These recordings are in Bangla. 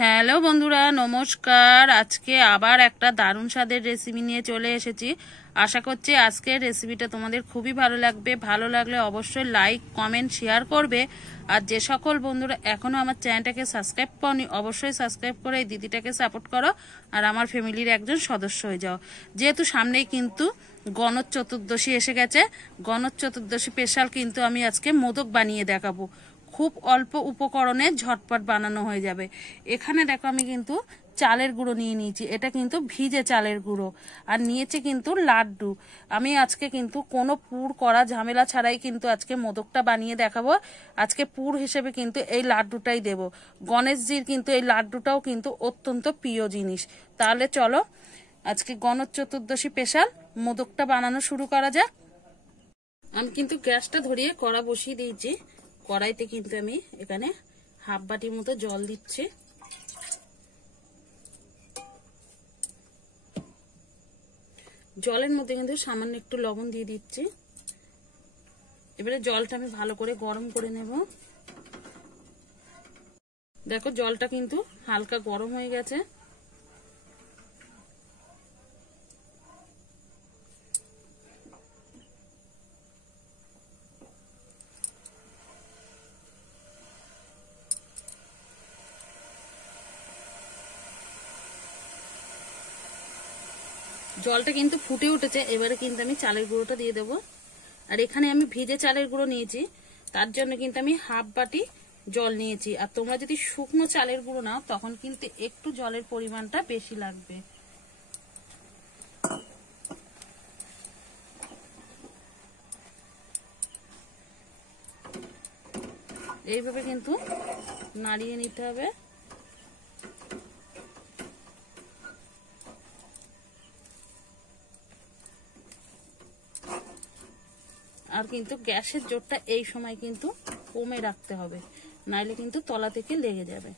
হ্যালো বন্ধুরা, নমস্কার। আজকে আবার একটা দারুণ স্বাদের রেসিপি নিয়ে চলে এসেছি। আশা করছি আজকের রেসিপিটা তোমাদের খুবই ভালো লাগবে। ভালো লাগলে অবশ্যই লাইক, কমেন্ট, শেয়ার করবে। আর যে সকল বন্ধুরা এখনও আমার চ্যানেলটাকে সাবস্ক্রাইব করনি, অবশ্যই সাবস্ক্রাইব করে এই দিদিটাকে সাপোর্ট করো আর আমার ফ্যামিলির একজন সদস্য হয়ে যাও। যেহেতু সামনেই কিন্তু গণেশ চতুর্দশী এসে গেছে, গণেশ চতুর্দশী স্পেশাল কিন্তু আমি আজকে মোদক বানিয়ে দেখাবো। খুব অল্প উপকরণে ঝটপট বানানো হয়ে যাবে। এখানে দেখো আমি কিন্তু চালের গুঁড়ো নিয়ে নিয়েছি, এটা কিন্তু ভিজে চালের গুঁড়ো। আর নিয়েছি কিন্তু লাড্ডু। আমি আজকে কিন্তু কোনো পুর করা ঝামেলা ছাড়াই কিন্তু আজকে মোদকটা বানিয়ে দেখাবো। আজকে পুর হিসেবে কিন্তু এই লাড্ডুটাই দেব। গণেশজির কিন্তু এই লাড্ডুটাও কিন্তু অত্যন্ত প্রিয় জিনিস। তাহলে চলো আজকে গণেশ চতুর্দশী স্পেশাল মোদকটা বানানো শুরু করা যাক। আমি কিন্তু গ্যাসটা ধরিয়ে কড়া বসিয়ে দিয়েছি। কড়াইতে কিন্তু আমি এখানে হাফ বাটির মতো জল দিচ্ছি। জলের মধ্যে কিন্তু সামান্য একটু লবণ দিয়ে দিচ্ছি। এবারে জলটা আমি ভালো করে গরম করে নেব। দেখো জলটা কিন্তু হালকা গরম হয়ে গেছে। জলটা কিন্তু ফুটে উঠেছে। এবারে কিন্তু আমি চালের গুঁড়োটা দিয়ে দেবো। আর এখানে আমি ভিজে চালের গুঁড়ো নিয়েছি, তার জন্য কিন্তু আমি হাফ বাটি জল নিয়েছি। আর তোমরা যদি শুকনো চালের গুঁড়ো নাও তখন কিন্তু একটু জলের পরিমাণটা বেশি লাগবে। এইভাবে কিন্তু নাড়িয়ে নিতে হবে। আর কিন্তু গ্যাসের জোরটা এই সময় কিন্তু কমে রাখতে হবে, নাইলে কিন্তু তলা থেকে লেগে যাবে।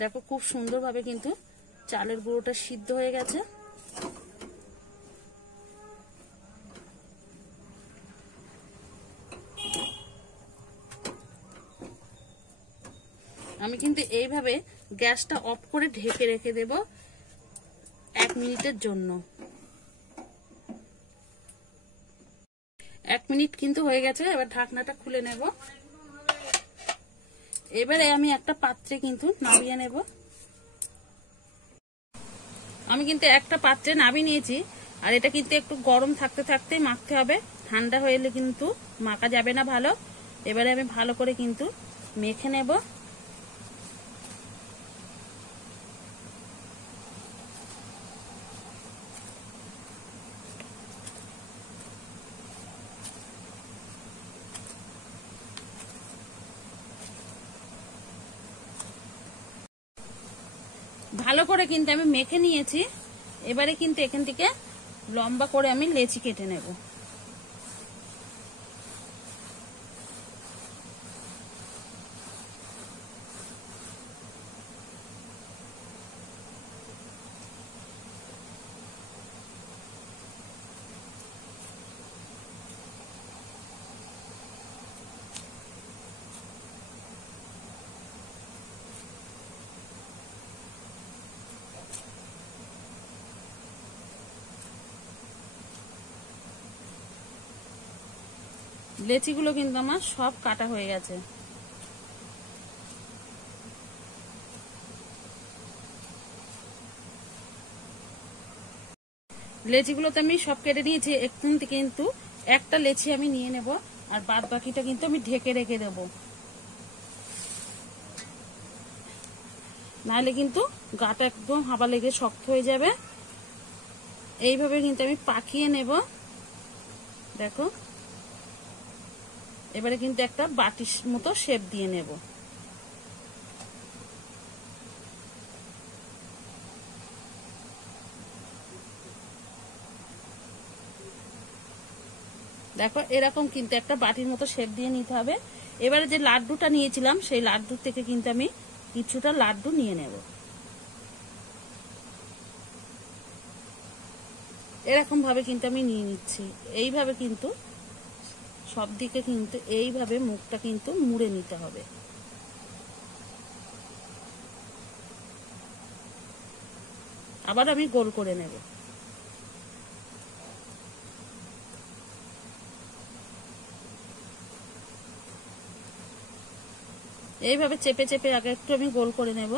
দেখো খুব সুন্দরভাবে কিন্তু চালের গুঁড়োটা সিদ্ধ হয়ে গেছে। আমি কিন্তু এইভাবে গ্যাসটা অফ করে ঢেকে রেখে দেব 1 মিনিটের জন্য। 1 মিনিট কিন্তু হয়ে গেছে। এবার ঢাকনাটা খুলে নেব। এবারে আমি একটা পাত্রে কিন্তু নামিয়ে নেব। আমি কিন্তু একটা পাত্রে নামিয়ে নিয়েছি। আর এটা কিন্তু একটু গরম থাকতে থাকতে মাখতে হবে, ঠান্ডা হয়ে এলে কিন্তু মাখা যাবে না ভালো। এবারে আমি ভালো করে কিন্তু মেখে নেব। ভালো করে কিন্তু আমি মেখে নিয়েছি। এবারে কিন্তু এখান থেকে লম্বা করে আমি লেচি কেটে নেব। লেচিগুলো কিন্তু আমার সব কাটা হয়ে গেছে। লেচিগুলোতে আমি সব কেটে নিয়েছি। এখন থেকে কিন্তু একটা লেচি আমি নিয়ে নেব, আর বাদ বাকিটা কিন্তু আমি ঢেকে রেখে দেব, নাহলে কিন্তু গাটা একদম হাওয়া লেগে শক্ত হয়ে যাবে। এইভাবে কিন্তু আমি পাকিয়ে নেব। দেখো এবারে কিন্তু একটা বাটির মতো শেপ দিয়ে নেব। দেখো এরকম কিন্তু একটা বাটির মতো শেপ দিয়ে নিতে হবে। এবারে যে লাড্ডুটা নিয়েছিলাম সেই লাড্ডু থেকে কিন্তু আমি কিছুটা লাড্ডু নিয়ে নেব। এরকম ভাবে কিন্তু আমি নিয়ে নিচ্ছি। এইভাবে কিন্তু সব দিকে কিন্তু এইভাবে মুখটা কিন্তু মুড়ে নিতে হবে। আবার আমি গোল করে নেব। এইভাবে চেপে চেপে আগে একটু আমি গোল করে নেব।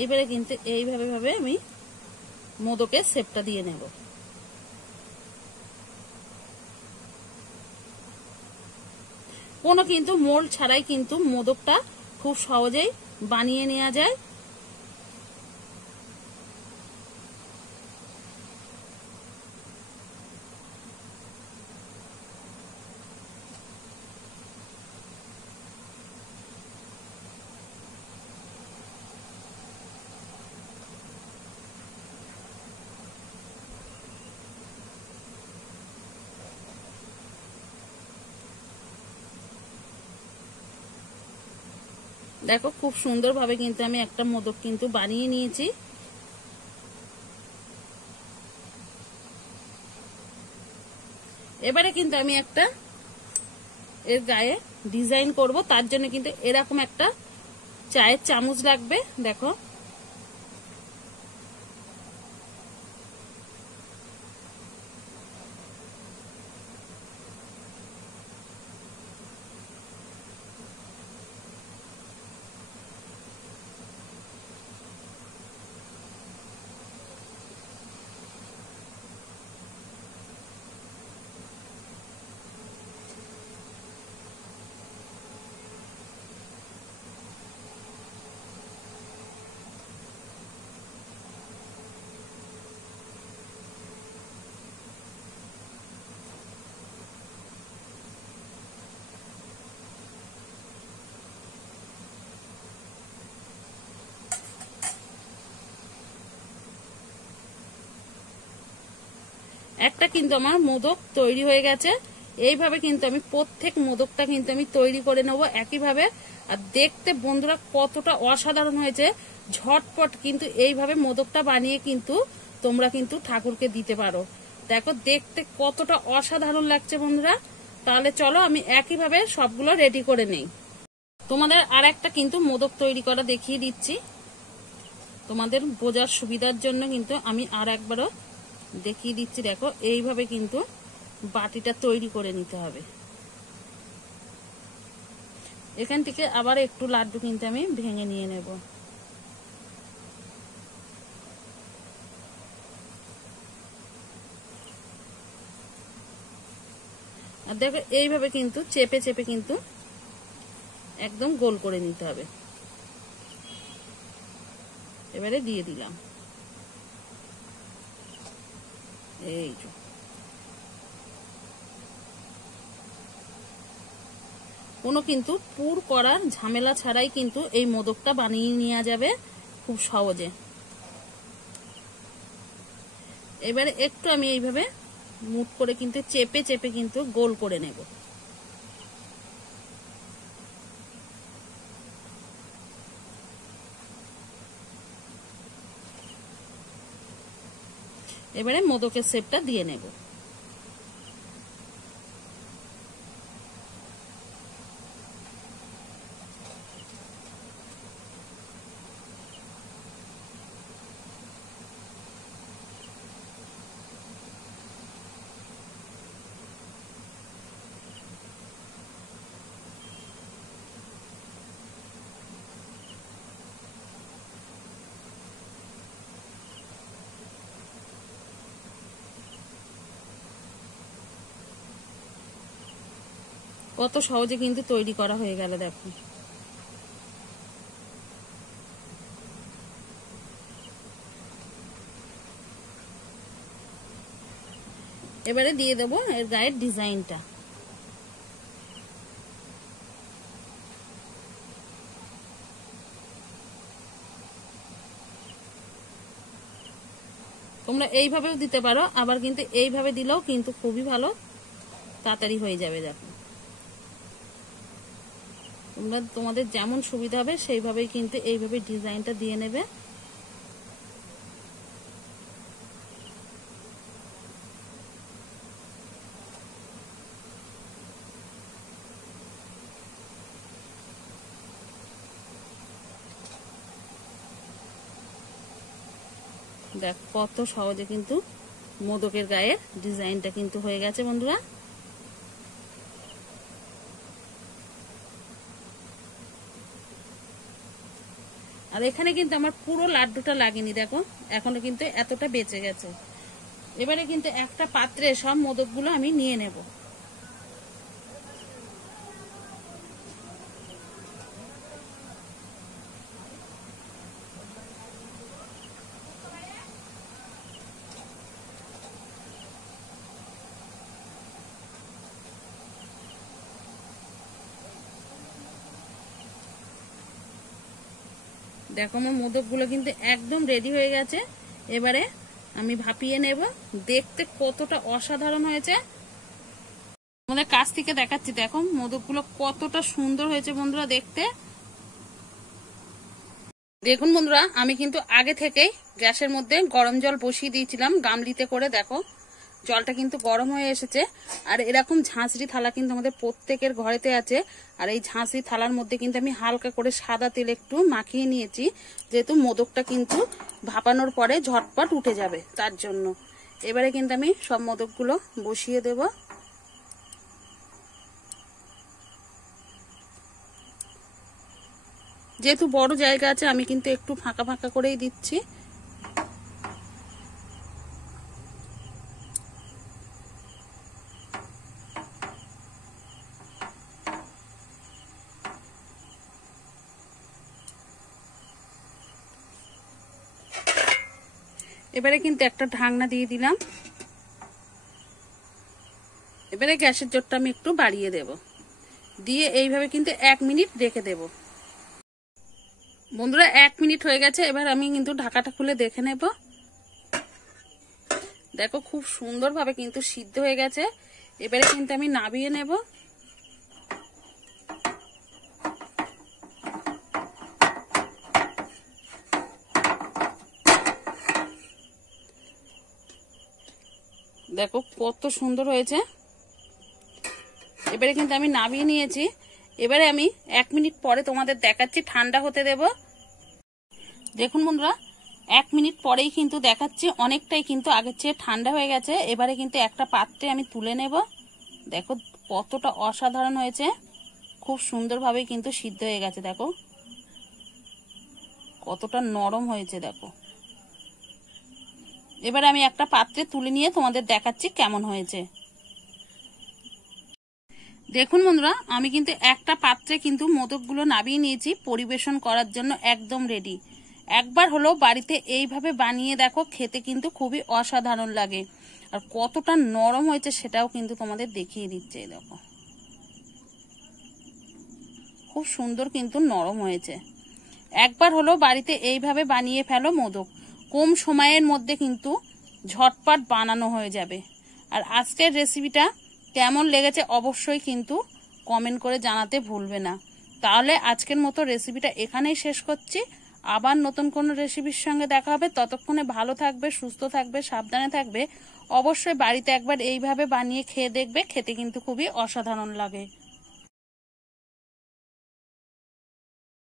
এইবারে কিন্তু এইভাবে ভাবে আমি মোদকের শেপটা দিয়ে নেব। কোনো কিন্তু মোল্ড ছাড়াই কিন্তু মোদকটা খুব সহজেই বানিয়ে নেওয়া যায়। দেখো খুব সুন্দরভাবে কিন্তু আমি একটা মোদক কিন্তু বানিয়ে নিয়েছি। এবারে কিন্তু আমি একটা এর গায়ে ডিজাইন করব, তার জন্য কিন্তু এরকম একটা চায়ের চামচ লাগবে। দেখো একটা কিন্তু আমার মোদক তৈরি হয়ে গেছে। এইভাবে কিন্তু আমি প্রত্যেক মোদকটা কিন্তু আমি তৈরি করে নেব একইভাবে। আর দেখতে বন্ধুরা কতটা অসাধারণ হয়েছে, ঝটপট কিন্তু এইভাবে মোদকটা বানিয়ে কিন্তু তোমরা কিন্তু ঠাকুরকে দিতে পারো। দেখো দেখতে কতটা অসাধারণ লাগছে বন্ধুরা। তাহলে চলো আমি একইভাবে সবগুলো রেডি করে নেই। তোমাদের আর একটা কিন্তু মোদক তৈরি করা দেখিয়ে দিচ্ছি, তোমাদের বোঝার সুবিধার জন্য কিন্তু আমি আর একবারও দেখিয়ে দিচ্ছি। দেখো এইভাবে কিন্তু বাটিটা তৈরি করে নিতে হবে। এখান থেকে আবার একটু লাড্ডু কিন্তু আমি ভেঙে নিয়ে নেব। আর দেখো এইভাবে কিন্তু চেপে চেপে কিন্তু একদম গোল করে নিতে হবে। এবারে দিয়ে দিলাম। এই কোনো কিন্তু পুর করার ঝামেলা ছাড়াই কিন্তু এই মোদকটা বানিয়ে নেওয়া যাবে খুব সহজে। এবারে একটু আমি এইভাবে মুট করে কিন্তু চেপে চেপে কিন্তু গোল করে নেব। এবারে মোদকের শেপটা দিয়ে নেব। কত সহজে কিন্তু তৈরি করা হয়ে গেল দেখো। এবারে দিয়ে দেবো এর গায়ের ডিজাইনটা। তোমরা এইভাবেও দিতে পারো, আবার কিন্তু এইভাবে দিলেও কিন্তু খুবই ভালো, তাড়াতাড়ি হয়ে যাবে। দেখো তোমরা তোমাদের যেমন সুবিধা হবে সেইভাবেই কিন্তু এইভাবে ডিজাইনটা দিয়ে নেবে। দেখ কত সহজে কিন্তু মোদকের গায়ের ডিজাইনটা কিন্তু হয়ে গেছে বন্ধুরা। আর এখানে কিন্তু আমার পুরো লাড্ডুটা লাগেনি, দেখো এখনো কিন্তু এতটা বেঁচে গেছে। এবারে কিন্তু একটা পাত্রে সব মোদকগুলো আমি নিয়ে নেব। দেখো আমার মোদকগুলো কিন্তু একদম রেডি হয়ে গেছে। এবারে আমি ভাপিয়ে নেব। দেখতে কতটা অসাধারণ হয়েছে, আমাদের কাছ থেকে দেখাচ্ছি। দেখো মোদকগুলো কতটা সুন্দর হয়েছে বন্ধুরা দেখতে। দেখুন বন্ধুরা, আমি কিন্তু আগে থেকেই গ্যাসের মধ্যে গরম জল বসিয়ে দিয়েছিলাম গামলিতে করে। দেখো জলটা কিন্তু গরম হয়ে এসেছে। আর এরকম ঝাঁঝরি থালা কিন্তু আমাদের প্রত্যেকের ঘরেতে আছে। আর এই ঝাঁঝরি থালার মধ্যে কিন্তু আমি হালকা করে সাদা তেল একটু মাখিয়ে নিয়েছি, যেহেতু মোদকটা কিন্তু ভাপানোর পরে ঝটপট উঠে যাবে তার জন্য। এবারে কিন্তু আমি সব মোদকগুলো বসিয়ে দেব। যেহেতু বড় জায়গা আছে আমি কিন্তু একটু ফাঁকা ফাঁকা করেই দিচ্ছি। এবারে কিন্তু একটা ঢাকনা দিয়ে দিলাম। এবারে গ্যাসের জোরটা আমি একটু বাড়িয়ে দেব, দিয়ে এইভাবে কিন্তু 1 মিনিট রেখে দেব। বন্ধুরা 1 মিনিট হয়ে গেছে। এবার আমি কিন্তু ঢাকাটা খুলে দেখে নেব। দেখো খুব সুন্দরভাবে কিন্তু সিদ্ধ হয়ে গেছে। এবারে কিন্তু আমি নামিয়ে নেব। দেখো কত সুন্দর হয়েছে। এবারে কিন্তু আমি নামিয়ে নিয়েছি। এবারে আমি 1 মিনিট পরে তোমাদের দেখাচ্ছি, ঠান্ডা হতে দেব। দেখুন বন্ধুরা 1 মিনিট পরেই কিন্তু দেখাচ্ছি, অনেকটাই কিন্তু আগের চেয়ে ঠান্ডা হয়ে গেছে। এবারে কিন্তু একটা পাত্রে আমি তুলে নেব। দেখো কতটা অসাধারণ হয়েছে, খুব সুন্দরভাবে কিন্তু সিদ্ধ হয়ে গেছে। দেখো কতটা নরম হয়েছে দেখো। এবারে আমি একটা পাত্রে তুলে নিয়ে তোমাদের দেখাচ্ছি কেমন হয়েছে। দেখুন বন্ধুরা, আমি কিন্তু একটা পাত্রে কিন্তু মোদকগুলো নামিয়ে নিয়েছি, পরিবেশন করার জন্য একদম রেডি। একবার হলো বাড়িতে এইভাবে বানিয়ে দেখো, খেতে কিন্তু খুবই অসাধারণ লাগে। আর কতটা নরম হয়েছে সেটাও কিন্তু তোমাদের দেখিয়ে দিচ্ছে। দেখো খুব সুন্দর কিন্তু নরম হয়েছে। একবার হলো বাড়িতে এইভাবে বানিয়ে ফেলো মোদক, কম সময়ের মধ্যে কিন্তু ঝটপট বানানো হয়ে যাবে। আর আজকের রেসিপিটা কেমন লেগেছে অবশ্যই কিন্তু কমেন্ট করে জানাতে ভুলবে না। তাহলে আজকের মতো রেসিপিটা এখানেই শেষ করছি। আবার নতুন কোনো রেসিপির সঙ্গে দেখা হবে। ততক্ষণে ভালো থাকবে, সুস্থ থাকবে, সাবধানে থাকবে। অবশ্যই বাড়িতে একবার এইভাবে বানিয়ে খেয়ে দেখবে, খেতে কিন্তু খুবই অসাধারণ লাগে।